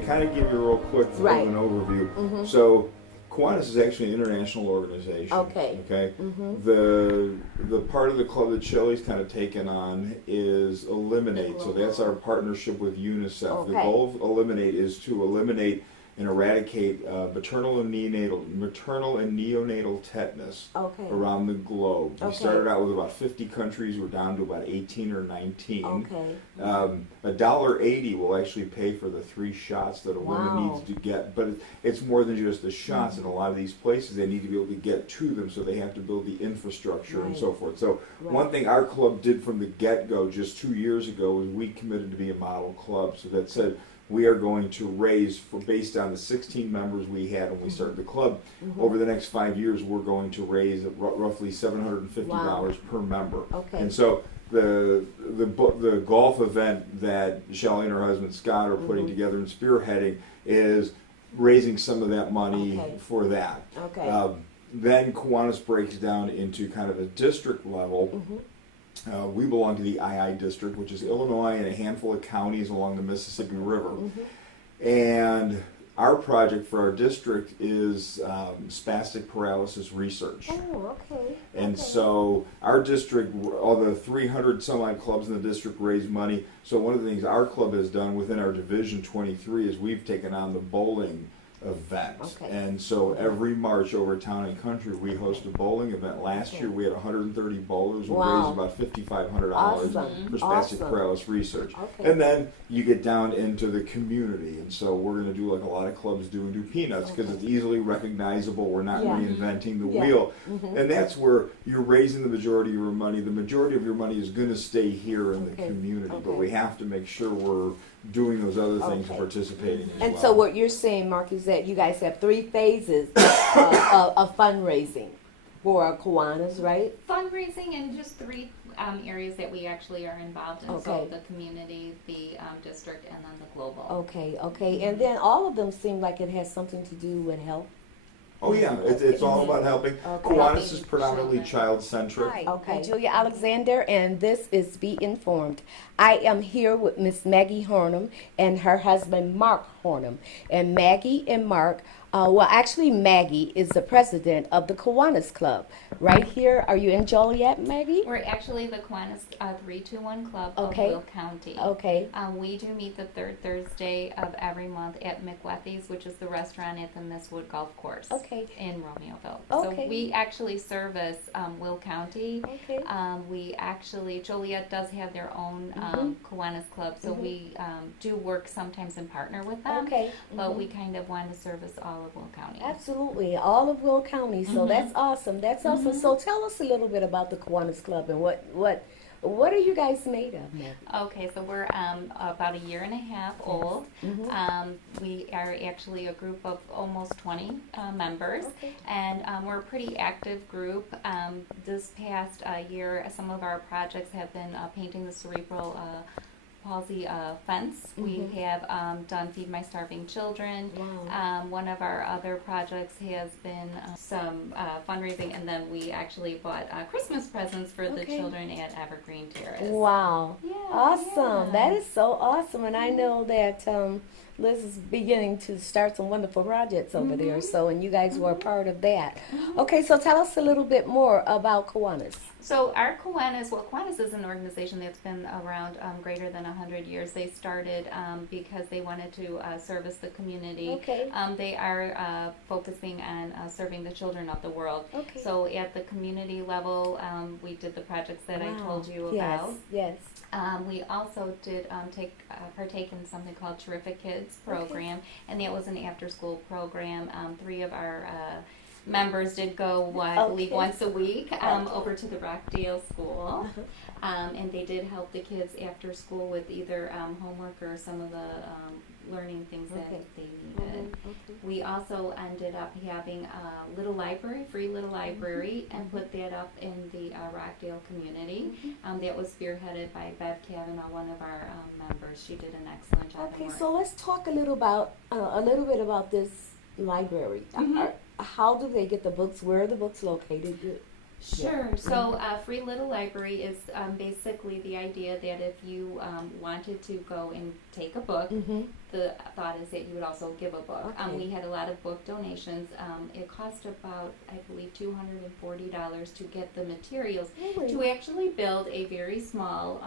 kind of give you a real quick Right. of an overview. So Kiwanis is actually an international organization. Okay. Okay. The part of the club that Shelley's kind of taken on is Eliminate. So that's our partnership with UNICEF. The Okay. goal of Eliminate is to eliminate and eradicate maternal and neonatal tetanus Okay. around the globe. We Okay. started out with about 50 countries. We're down to about 18 or 19. Okay. $1.80 will actually pay for the 3 shots that a woman Wow. needs to get. But it's more than just the shots. In a lot of these places, they need to be able to get to them, so they have to build the infrastructure and Right. so forth. So Right. one thing our club did from the get-go just 2 years ago was we committed to be a model club. So that said, we are going to raise, based on the 16 members we had when we started the club, over the next 5 years, we're going to raise roughly $750 per member. Okay. And so the golf event that Shelley and her husband Scott are putting together and spearheading is raising some of that money Okay. for that. Okay. Then Kiwanis breaks down into kind of a district level. We belong to the II district, which is Illinois and a handful of counties along the Mississippi River. And our project for our district is spastic paralysis research. Oh, okay. And Okay. so our district, all the 300 some odd clubs in the district raise money. So one of the things our club has done within our Division 23 is we've taken on the bowling event. Okay. And so every March over town and country we host a bowling event. Last year we had 130 bowlers. We Wow. raised about $5,500 Awesome. for spastic Awesome. paralysis research. Okay. And then you get down into the community. And so we're going to do like a lot of clubs do and do peanuts because it's easily recognizable. We're not Yeah. reinventing the Yeah. wheel. And that's where you're raising the majority of your money. The majority of your money is going to stay here in the Okay. community. But Okay. we have to make sure we're doing those other things and Okay. participating as And well. so what you're saying, Mark, is that you guys have 3 phases of fundraising for Kiwanis, right? Fundraising and just 3 areas that we actually are involved in. Okay. So the community, the district, and then the global. Okay, okay. And then all of them seem like it has something to do with health. Oh yeah, it's all about helping. Okay. Kiwanis is predominantly child-centric. Hi, Okay. I'm Julia Alexander, and this is Be Informed. I am here with Miss Maggie Hornum and her husband Mark Hornum. And Maggie and Mark, actually Maggie is the president of the Kiwanis Club. Right here, are you in Joliet, Maggie? We're actually the Kiwanis 321 Club Okay. of Will County. Okay. We do meet the 3rd Thursday of every month at McWethy's, which is the restaurant at the Misswood Golf Course Okay. in Romeoville. Okay. So we actually service Will County. Okay. We actually, Joliet does have their own Kiwanis Club, so we do work sometimes and partner with them. Okay. But we kind of want to service all of Will County. Absolutely, all of Will County. So that's awesome. That's awesome. So tell us a little bit about the Kiwanis Club and what are you guys made of, Maggie? Okay, so we're about a year and a half old. We are actually a group of almost 20 members, Okay. and we're a pretty active group. This past year, some of our projects have been painting the cerebral palsy fence. We have done Feed My Starving Children. Wow. One of our other projects has been some fundraising, and then we actually bought Christmas presents for the Okay. children at Evergreen Terrace. Wow. Yeah, Awesome. yeah. That is so awesome. And I know that Liz is beginning to start some wonderful projects over there. So, and you guys were a part of that. Okay, so tell us a little bit more about Kiwanis. So our Kiwanis, Kiwanis is an organization that's been around greater than 100 years. They started because they wanted to service the community. Okay. They are focusing on serving the children of the world. Okay. So at the community level, we did the projects that I told you Yes, about. yes. We also did partake in something called Terrific Kids program, and that was an after-school program. 3 of our members did go, I believe, Okay. once a week over to the Rockdale School, and they did help the kids after school with either homework or some of the learning things that Okay. they needed. Okay. We also ended up having a little library, free little library, and put that up in the Rockdale community. That was spearheaded by Bev Kavanaugh, one of our members. She did an excellent job. Okay, and so let's talk a little bit about this library. How do they get the books? Where are the books located? Sure. So, Free Little Library is basically the idea that if you wanted to go and take a book, the thought is that you would also give a book. Okay. We had a lot of book donations. It cost about, I believe, $240 to get the materials Really? to actually build a very small.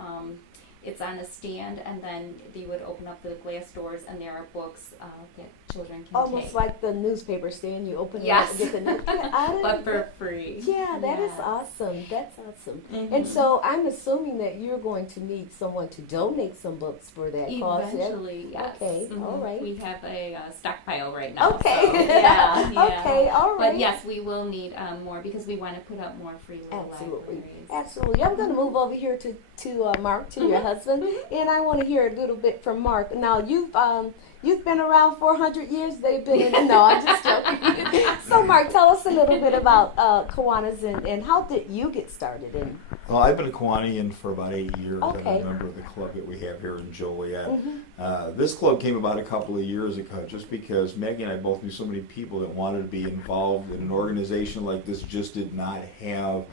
It's on a stand, and then you would open up the glass doors, and there are books that children can Almost take. like the newspaper stand. You open Yes. it up and get the newspaper. But for free. Yeah, that is Yeah. awesome. That's awesome. Mhm. And so I'm assuming that you're going to need someone to donate some books for that cost. yeah? Eventually, yes. Okay, all right. We have a stockpile right now. Okay. So, yeah, yeah. Okay, all right. But yes, we will need more because we want to put up more free little Absolutely. libraries. Absolutely. I'm going to move over here to Mark, to your husband, and I want to hear a little bit from Mark. Now, you've been around 400 years. They've been in. No, I'm just joking. So, Mark, tell us a little bit about Kiwanis and how did you get started in? Well, I've been a Kiwanian for about 8 years. Okay. I'm a member of the club that we have here in Joliet. Mm-hmm. This club came about a couple of years ago just because Maggie and I both knew so many people that wanted to be involved in an organization like this, just did not have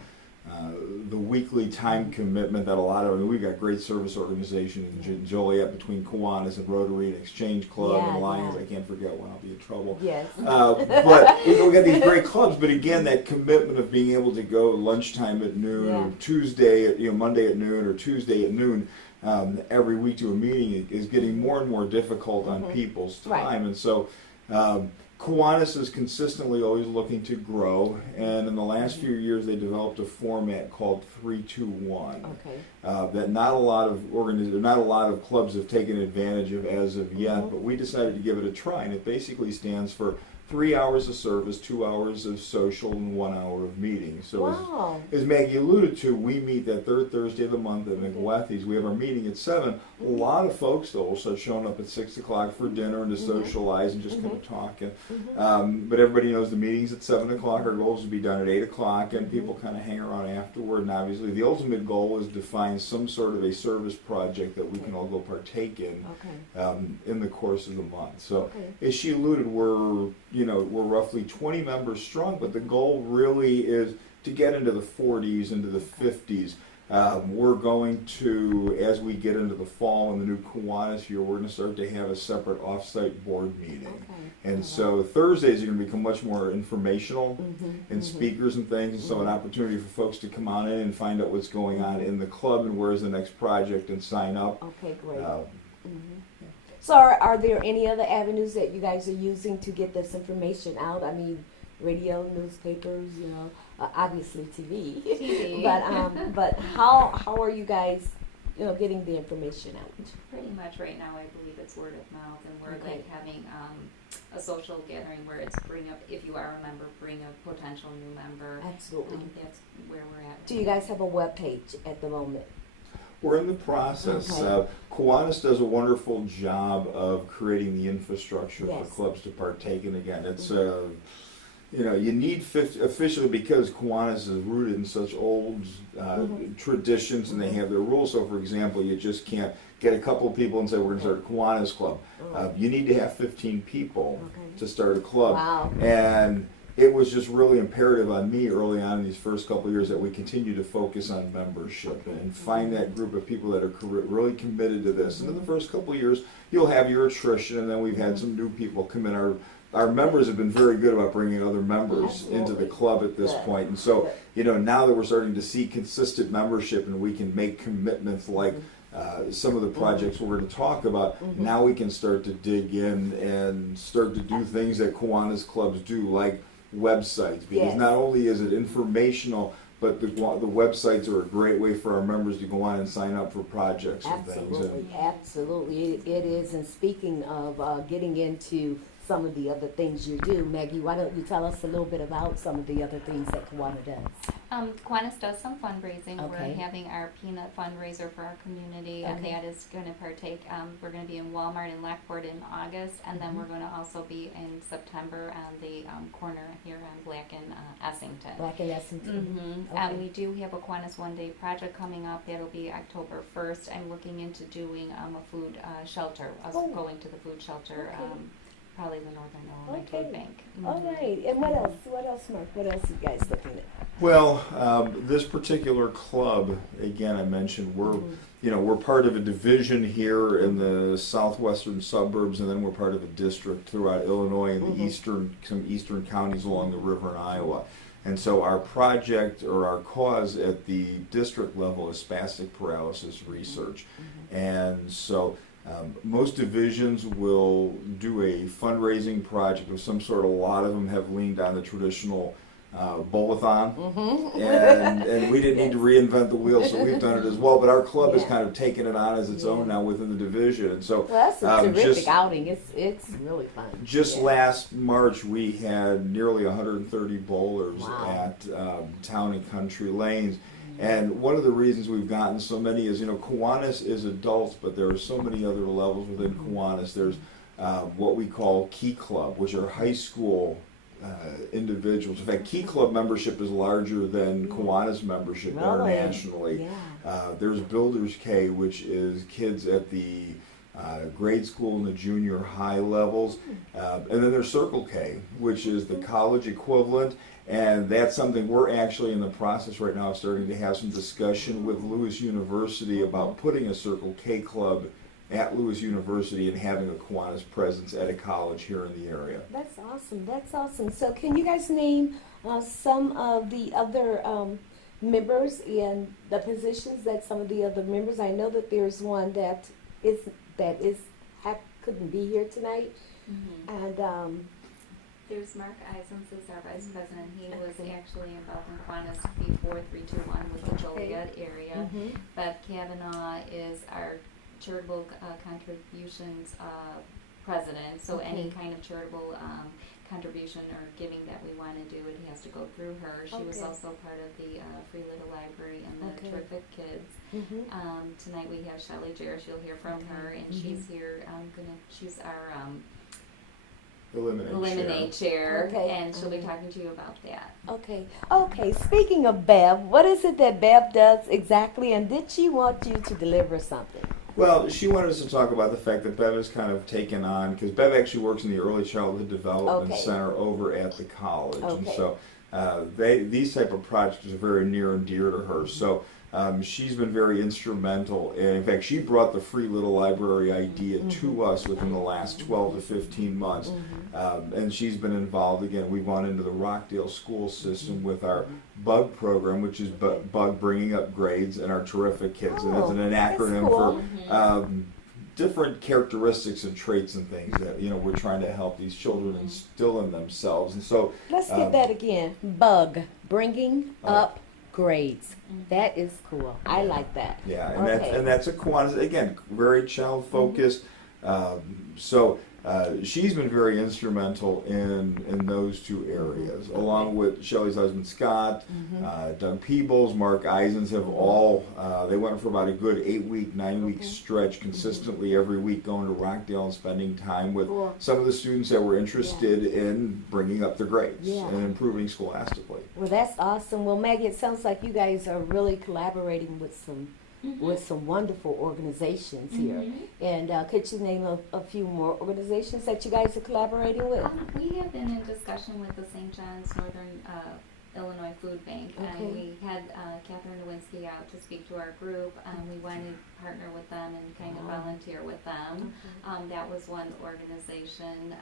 the weekly time commitment that a lot of, I mean, we've got great service organizations in Joliet between Kiwanis and Rotary and Exchange Club Yeah, and Lions. yeah. I can't forget one, I'll be in trouble. Yes. But we got these great clubs. But again, that commitment of being able to go lunchtime at noon, Yeah. or Tuesday, Monday at noon, or Tuesday at noon, every week to a meeting is getting more and more difficult on people's time. Right. And so, Kiwanis is consistently always looking to grow. And in the last few years, they developed a format called 3-2-1. Okay. That not a lot of clubs have taken advantage of as of yet, but we decided to give it a try, and it basically stands for 3 hours of service, 2 hours of social, and 1 hour of meeting. So Wow. as Maggie alluded to, we meet that third Thursday of the month at McWethy's. We have our meeting at 7. A lot of folks, though, will start showing up at 6 o'clock for dinner and to socialize and just kind of talk. But everybody knows the meeting's at 7 o'clock. Our goal is to be done at 8 o'clock, and people kind of hang around afterward. And obviously, the ultimate goal is to find some sort of a service project that we can all go partake in in the course of the month. So, as she alluded, we're roughly 20 members strong, but the goal really is to get into the 40s, into the 50s. We're going to, as we get into the fall and the new Kiwanis year, we're going to start to have a separate off-site board meeting. And so Thursdays are going to become much more informational and speakers and things, and so an opportunity for folks to come on in and find out what's going on in the club and where's the next project and sign up. Okay, great. So are there any other avenues that you guys are using to get this information out? I mean, radio, newspapers, obviously TV. TV. but how are you guys, getting the information out? Pretty much right now, I believe it's word of mouth, and we're Okay. like having a social gathering where it's if you are a member, bring a potential new member. Absolutely. That's where we're at. Do you guys have a web page at the moment? We're in the process. Okay. Kiwanis does a wonderful job of creating the infrastructure Yes. for clubs to partake in. Again, it's you need officially, because Kiwanis is rooted in such old traditions and they have their rules. So, for example, you just can't get a couple of people and say we're going to start a Kiwanis club. You need to have 15 people to start a club. Wow. And it was just really imperative on me early on in these first couple of years that we continue to focus on membership and find that group of people that are really committed to this. And in the first couple of years, you'll have your attrition, and then we've had some new people come in. Our members have been very good about bringing other members into the club at this point. And so, now that we're starting to see consistent membership and we can make commitments like some of the projects we're going to talk about, now we can start to dig in and start to do things that Kiwanis clubs do, like websites, because not only is it informational, but the websites are a great way for our members to go on and sign up for projects and things. Absolutely, it is. And speaking of getting into some of the other things you do, Maggie, why don't you tell us a little bit about some of the other things that Kiwanis does? Kiwanis does some fundraising. Okay. We're having our peanut fundraiser for our community, and that is going to partake. We're going to be in Walmart in Lockport in August, and then we're going to also be in September on the corner here on Black and Essington. Black and Essington. Mm-hmm. We do have a Kiwanis one-day project coming up. That'll be October 1st. I'm looking into doing a food shelter. Going to the food shelter. Probably the Northern Illinois Food Bank. All right. And what else? What else, Mark? What else are you guys looking at? Well, this particular club, again, I mentioned we're part of a division here in the southwestern suburbs, and then we're part of a district throughout Illinois and some eastern counties along the river in Iowa. And so our project or our cause at the district level is spastic paralysis research. And so most divisions will do a fundraising project of some sort. A lot of them have leaned on the traditional bowl-a-thon, and we didn't need to reinvent the wheel, so we've done it as well. But our club has kind of taken it on as its own now within the division, and so well, that's a terrific outing. It's really fun. Just last March, we had nearly 130 bowlers at Town and Country Lanes. And one of the reasons we've gotten so many is, Kiwanis is adults, but there are so many other levels within Kiwanis. There's what we call Key Club, which are high school individuals. In fact, Key Club membership is larger than Kiwanis membership internationally. There's Builders K, which is kids at the grade school and the junior high levels. And then there's Circle K, which is the college equivalent. And that's something we're actually in the process right now of starting to have some discussion with Lewis University about putting a Circle K club at Lewis University and having a Kiwanis presence at a college here in the area. That's awesome. That's awesome. So can you guys name some of the other members and the positions that some of the other members? I know that there's one that couldn't be here tonight, and there's Mark Eisens is our vice president. He was actually involved in Kiwanis before 321 with the Joliet area. Bev Kavanaugh is our charitable contributions president. So any kind of charitable contribution or giving that we want to do, it has to go through her. She was also part of the Free Little Library and the Terrific Kids. Tonight we have Shelley Jarrett. You'll hear from her, and she's here. She's our Eliminate chair, and she'll be talking to you about that. Okay. Speaking of Bev, what is it that Bev does exactly, and did she want you to deliver something? Well, she wanted us to talk about the fact that Bev has kind of taken on, because Bev actually works in the Early Childhood Development Center over at the college, and so these type of projects are very near and dear to her. So she's been very instrumental. In fact, she brought the Free Little Library idea to us within the last 12 to 15 months. And she's been involved. Again, we've gone into the Rockdale school system with our BUG program, which is BUG Bringing Up Grades, and our Terrific Kids. And it's an acronym for different characteristics and traits and things that we're trying to help these children instill in themselves. And so let's get that again. BUG, Bringing Up Grades. That is cool. I like that. Yeah, and that's a Kiwanis, again, very child focused. So she's been very instrumental in those two areas, along with Shelley's husband Scott, Doug Peebles, Mark Eisens have all. They went for about a good 8-week, 9-week stretch consistently every week, going to Rockdale and spending time with some of the students that were interested in bringing up their grades and improving scholastically. Well, that's awesome. Well, Maggie, it sounds like you guys are really collaborating with some wonderful organizations here. And could you name a few more organizations that you guys are collaborating with? We have been in discussion with the St. John's Northern Illinois Food Bank, and we had Catherine Nowinski out to speak to our group. We wanted to partner with them and kind of volunteer with them. That was one organization.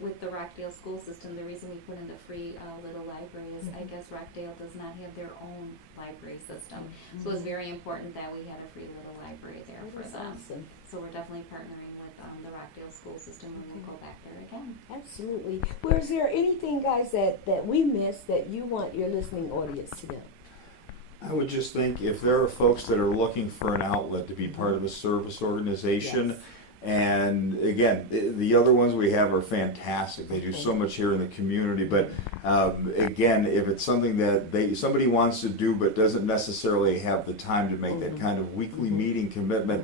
With the Rockdale school system, the reason we put in the Free Little Library is I guess Rockdale does not have their own library system. So it was very important that we had a Free Little Library there for them. Awesome. So we're definitely partnering with the Rockdale school system, and we'll go back there again. Absolutely. Well, is there anything, guys, that we missed that you want your listening audience to know? I would just think if there are folks that are looking for an outlet to be part of a service organization, and again, the other ones we have are fantastic. They do so much here in the community. But again, if it's something that somebody wants to do but doesn't necessarily have the time to make that kind of weekly meeting commitment,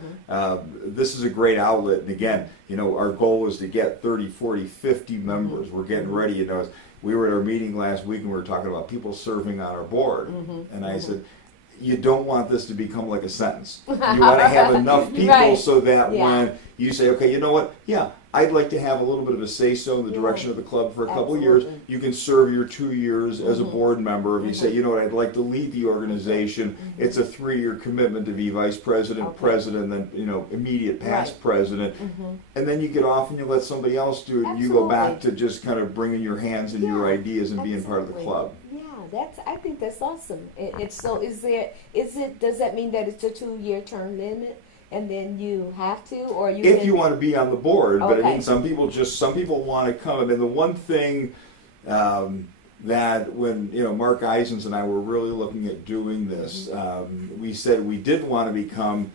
this is a great outlet. And again, our goal is to get 30, 40, 50 members. We're getting ready. We were at our meeting last week and we were talking about people serving on our board. And I said, you don't want this to become like a sentence. You want to have enough people so that when you say, okay, you know what? Yeah, I'd like to have a little bit of a say-so in the direction of the club for a couple of years. You can serve your 2 years as a board member. If you say, you know what, I'd like to lead the organization, it's a 3-year commitment to be vice president, president, then, you know, immediate past president. And then you get off and you let somebody else do it, and you go back to just kind of bringing your hands and your ideas and being part of the club. I think that's awesome. It's so. Does that mean that it's a 2-year term limit, and then you have to, or you? If you want to be on the board, but I mean, some people want to come. I mean, the one thing that when Mark Eisens and I were really looking at doing this, we said we did want to become.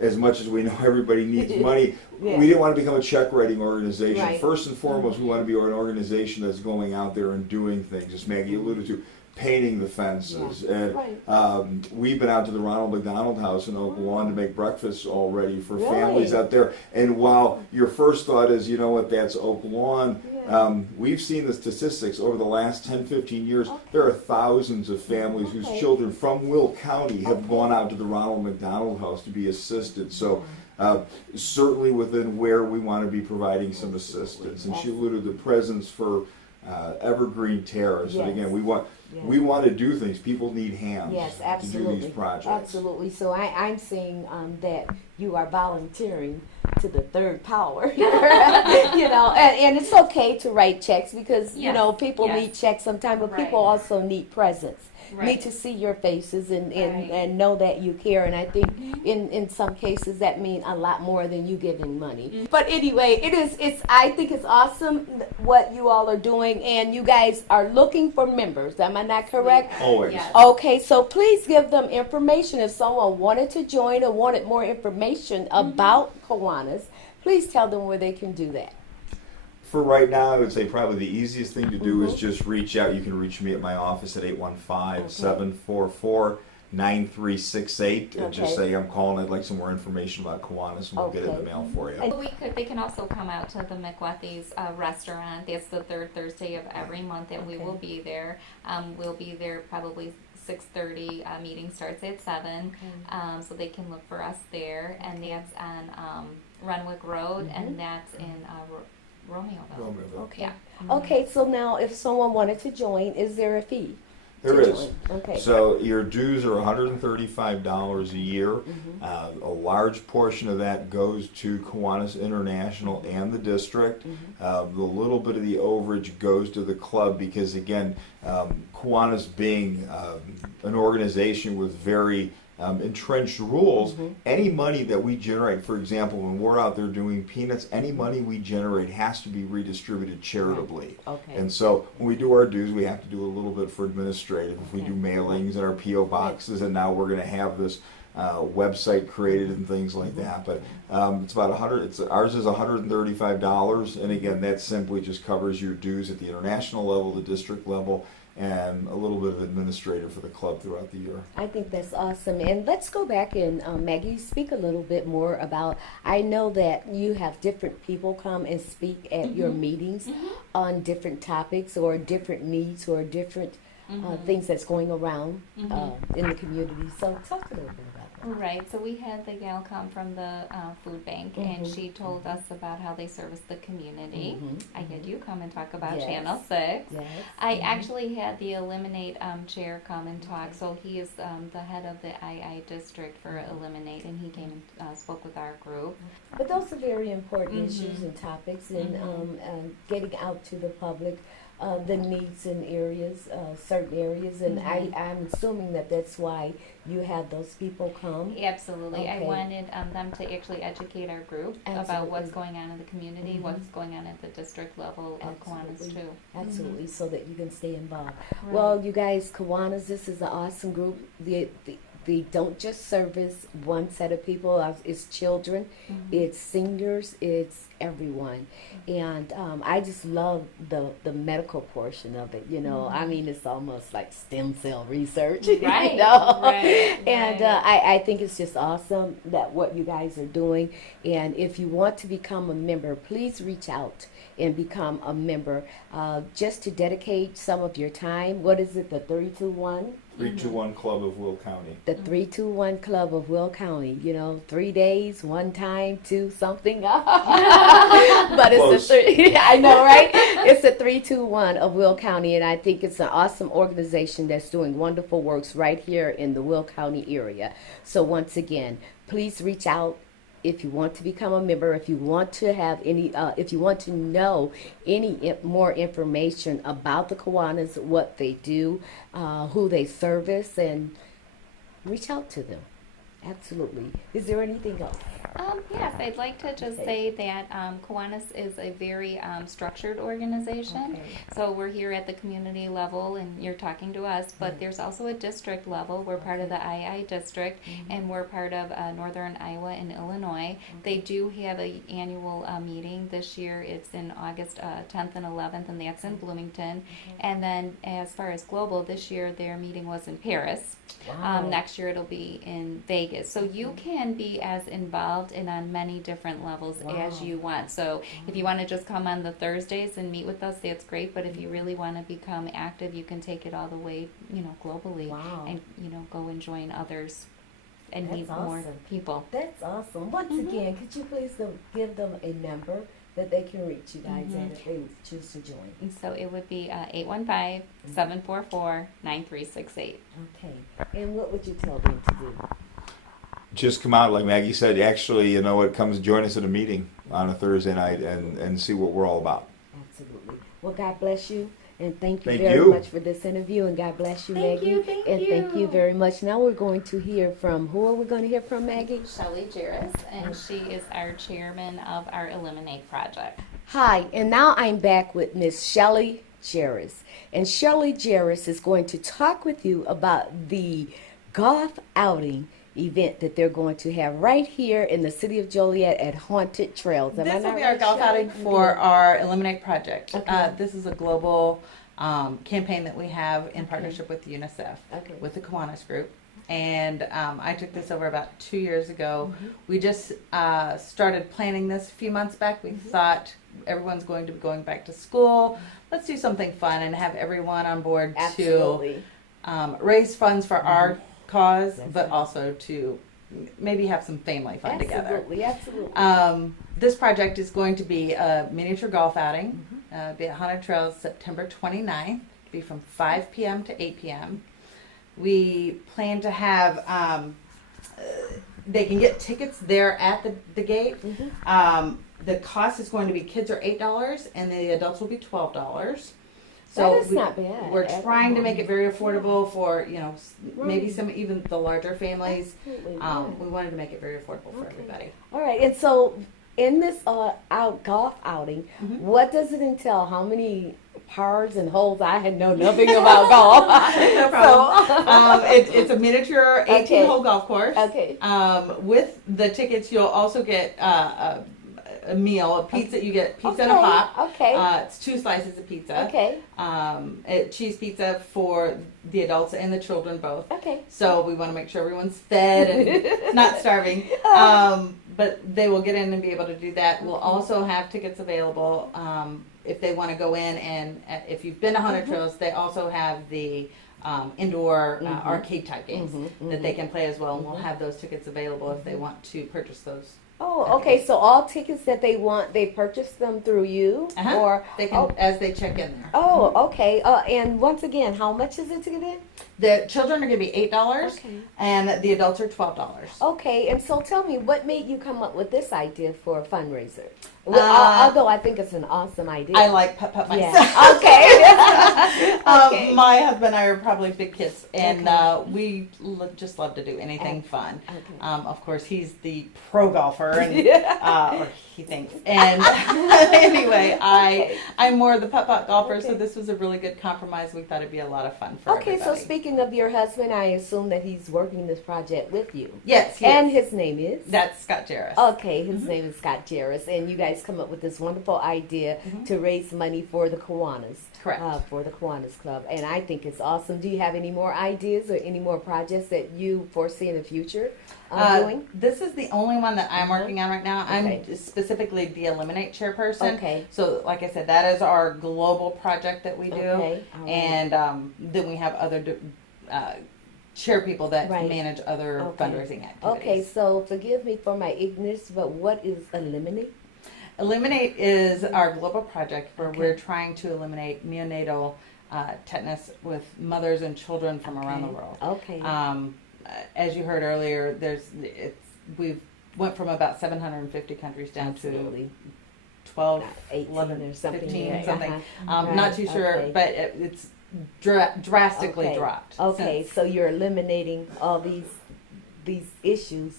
As much as we know everybody needs money, we didn't want to become a check-writing organization. First and foremost, we want to be an organization that's going out there and doing things, as Maggie alluded to, painting the fences. And we've been out to the Ronald McDonald House in Oak Lawn to make breakfast already for families out there. And while your first thought is, you know what, that's Oak Lawn, we've seen the statistics over the last 10, 15 years. There are thousands of families whose children from Will County have gone out to the Ronald McDonald House to be assisted. So certainly within where we want to be providing some assistance. And she alluded to presence for Evergreen Terrace. And again, we want to do things. People need hands to do these projects. Absolutely. So I'm seeing that you are volunteering to the third power, and it's okay to write checks because people need checks sometimes, but people also need presence. Need to see your faces and know that you care, and I think in some cases that means a lot more than you giving money. But anyway, I think it's awesome what you all are doing, and you guys are looking for members. Am I not correct? Always. Okay, so please give them information if someone wanted to join or wanted more information about Kiwanis. Please tell them where they can do that. For right now, I would say probably the easiest thing to do is just reach out. You can reach me at my office at 815-744-9368 and just say, I'm calling, I'd like some more information about Kiwanis, and we'll get it in the mail for you. They can also come out to the McWethy's restaurant. It's the third Thursday of every month, and we will be there. We'll be there probably 6:30. Meeting starts at 7, so they can look for us there. And that's on Renwick Road, and that's in Romeoville. Okay. Okay, so now if someone wanted to join, is there a fee? There is. Okay. So your dues are $135 a year. A large portion of that goes to Kiwanis International and the district. The little bit of the overage goes to the club because, again, Kiwanis being an organization with very entrenched rules, any money that we generate, for example, when we're out there doing peanuts, any money we generate has to be redistributed charitably. And so when we do our dues, we have to do a little bit for administrative. If we do mailings and our P.O. boxes, and now we're going to have this website created and things like that. But it's about ours is $135, and again, that simply just covers your dues at the international level, the district level, and a little bit of administrative for the club throughout the year. I think that's awesome. And let's go back and, Maggie, speak a little bit more about, I know that you have different people come and speak at your meetings on different topics or different needs or different things that's going around in the community. So talk a little bit about that. Right, so we had the gal come from the food bank, and she told us about how they service the community. I had you come and talk about Channel 6. I actually had the Eliminate chair come and talk, so he is the head of the II district for Eliminate, and he came and spoke with our group. But those are very important issues and topics, and getting out to the public. The needs in areas, certain areas, and I'm assuming that that's why you had those people come. Absolutely. I wanted them to actually educate our group about what's going on in the community, what's going on at the district level of Kiwanis too. Absolutely, so that you can stay involved. Well, you guys, Kiwanis, this is an awesome group. They don't just service one set of people. It's children, it's seniors, it's everyone. And I just love the medical portion of it, I mean, it's almost like stem cell research, Right. And I think it's just awesome that what you guys are doing. And if you want to become a member, please reach out and become a member just to dedicate some of your time. What is it, the 32-1? 321 Club of Will County. The 321 Club of Will County. 3 days, one time, two something. But it's I know, right? It's a 321 of Will County, and I think it's an awesome organization that's doing wonderful works right here in the Will County area. So once again, please reach out. If you want to become a member, if you want to have any, if you want to know any more information about the Kiwanis, what they do, who they service, and reach out to them. Absolutely. Is there anything else? Yes, I'd like to just say that Kiwanis is a very structured organization. Okay. So we're here at the community level, and you're talking to us, but there's also a district level. We're part of the II district, and we're part of Northern Iowa and Illinois. They do have an annual meeting this year. It's in August 10th and 11th, and that's in Bloomington. And then as far as global, this year their meeting was in Paris. Wow. Next year it'll be in Vegas. So you can be as involved and on many different levels as you want. So if you want to just come on the Thursdays and meet with us, that's great. But if you really want to become active, you can take it all the way, globally, and go and join others and meet more people. That's awesome. Once again, could you please give them a number that they can reach you guys at if they choose to join? And so it would be 815-744-9368. Okay. And what would you tell them to do? Just come out, like Maggie said. Actually, come join us at a meeting on a Thursday night and see what we're all about. Absolutely. Well, God bless you. And thank you much for this interview. And God bless you, Maggie. Thank you. Thank you very much. Now we're going to hear from, who are we going to hear from, Maggie? Shelley Jarris, and she is our chairman of our Eliminate project. Hi, and now I'm back with Miss Shelley Jarris. And Shelley Jarris is going to talk with you about the golf outing event that they're going to have right here in the city of Joliet at Haunted Trails. This will be our golf outing for our Eliminate project. Okay. This is a global campaign that we have in partnership with UNICEF, with the Kiwanis group. And I took this over about 2 years ago. We just started planning this a few months back. We thought everyone's going to be going back to school. Let's do something fun and have everyone on board to raise funds for our cause, but also to maybe have some family fun together. Absolutely. This project is going to be a miniature golf outing. Be at Haunted Trails September 29th. Be from 5 p.m. to 8 p.m. We plan to have, they can get tickets there at the gate. The cost is going to be, kids are $8 and the adults will be $12. So that is not bad. We're trying to make it very affordable for, maybe some, even the larger families. We wanted to make it very affordable for everybody. All right, and so in this golf outing, what does it entail? How many pars and holes? I had know nothing about golf. No problem. It's a miniature 18-hole golf course. Okay. With the tickets, you'll also get a meal, a pizza. You get pizza and a pop. Okay. It's 2 slices of pizza. Okay. Cheese pizza for the adults and the children both. Okay. So we want to make sure everyone's fed and not starving. But they will get in and be able to do that. We'll also have tickets available if they want to go in, and if you've been to Haunted Trails, they also have the indoor arcade type games that they can play as well, and we'll have those tickets available if they want to purchase those. Oh, okay. So all tickets that they want, they purchase them through you, or they can as they check in there. Oh, okay. And once again, how much is it to get in? The children are going to be $8, and the adults are $12. Okay. And so tell me, what made you come up with this idea for a fundraiser? Although I think it's an awesome idea. I like putt-putt myself. Yeah. Okay. My husband and I are probably big kids, and we just love to do anything fun. Okay. Of course, he's the pro golfer, and, or he thinks. And anyway, I'm more the putt-putt golfer, so this was a really good compromise. We thought it'd be a lot of fun for everybody. So speaking of your husband, I assume that he's working this project with you. Yes, he and is. His name is? That's Scott Jarris. Okay, his name is Scott Jarris, and you guys come up with this wonderful idea to raise money for the Kiwanis. Correct. For the Kiwanis Club, and I think it's awesome. Do you have any more ideas or any more projects that you foresee in the future doing? This is the only one that I'm working on right now. I'm specifically the Eliminate chairperson. Okay. So, like I said, that is our global project that we do. Okay. And then we have other share people that Right. manage other Okay. fundraising activities. Okay, so forgive me for my ignorance, but what is Eliminate? Eliminate is our global project where Okay. we're trying to eliminate neonatal tetanus with mothers and children from around the Okay. world. Okay. As you heard earlier, we've went from about 750 countries down Absolutely. to 12, 18 11, or something. 15, Yeah. something. Uh-huh. Not Right, too sure, okay. but it's drastically Okay. dropped. Okay, since- so you're eliminating all these issues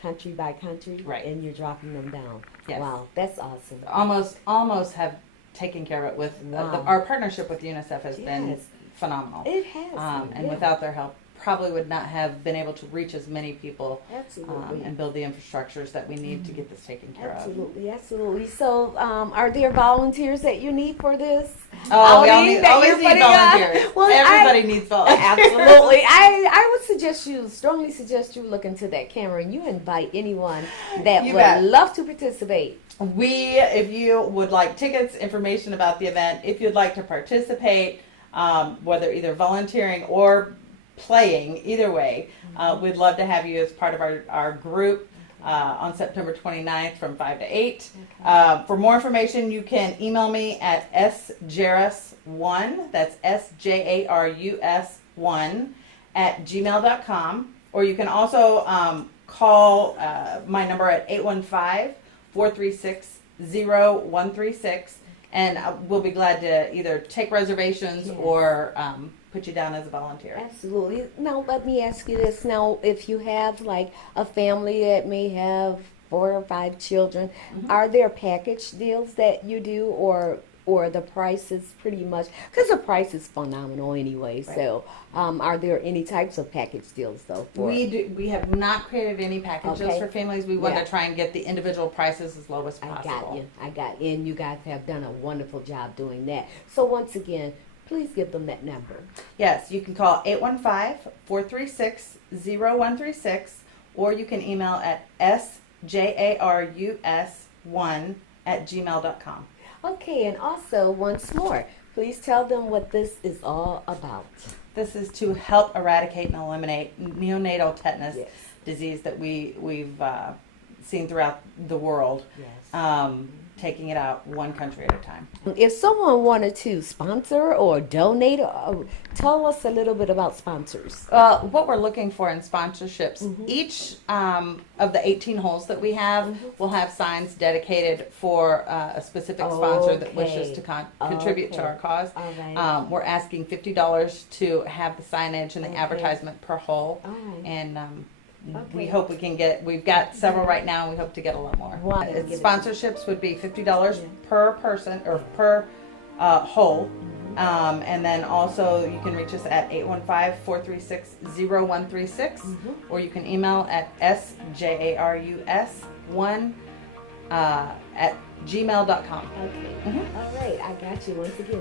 country by country, Right. and you're dropping them down. Yes. Wow, that's awesome. almost have taken care of it with Wow. our partnership with UNICEF has been Yes. phenomenal. It has. And yeah. without their help, probably would not have been able to reach as many people Absolutely. and build the infrastructures that we need to get this taken care of. Absolutely, absolutely. So, are there volunteers that you need for this? Oh, we outing that always you're need putting on? volunteers. Well, Everybody needs volunteers. Absolutely. I would strongly suggest you look into that camera and you invite anyone that You would bet. love to participate. If you would like tickets, information about the event, if you'd like to participate, whether either volunteering or playing, either way, we'd love to have you as part of our group on September 29th from 5 to 8. For more information, you can email me at sjarus1, that's SJARUS1, at gmail.com. Or you can also call my number at 815-436-0136, and we'll be glad to either take reservations Yes. or put you down as a volunteer. Absolutely. Now, let me ask you this. Now, if you have like a family that may have 4 or 5 children, are there package deals that you do, or the price is pretty much, because the price is phenomenal anyway. Right. So, are there any types of package deals though? We have not created any packages Okay. for families. We want Yeah. to try and get the individual prices as low as I possible. got you. And you guys have done a wonderful job doing that. So once again, please give them that number. Yes, you can call 815-436-0136, or you can email at sjarus1@gmail.com. Okay, and also once more, please tell them what this is all about. This is to help eradicate and eliminate neonatal tetanus Yes. disease that we've seen throughout the world, Yes. taking it out one country at a time. If someone wanted to sponsor or donate, tell us a little bit about sponsors. What we're looking for in sponsorships, each of the 18 holes that we have will have signs dedicated for a specific sponsor that wishes to contribute to Okay. our cause. All right. We're asking $50 to have the signage and the Okay. advertisement per hole. All right. And we Okay. hope we can we've got several right now, and we hope to get a lot more. Wow. Sponsorships would be $50 per person or per hole. And then also you can reach us at 815-436-0136, or you can email at sjarus1 at gmail.com. Okay. All right. I got you once again.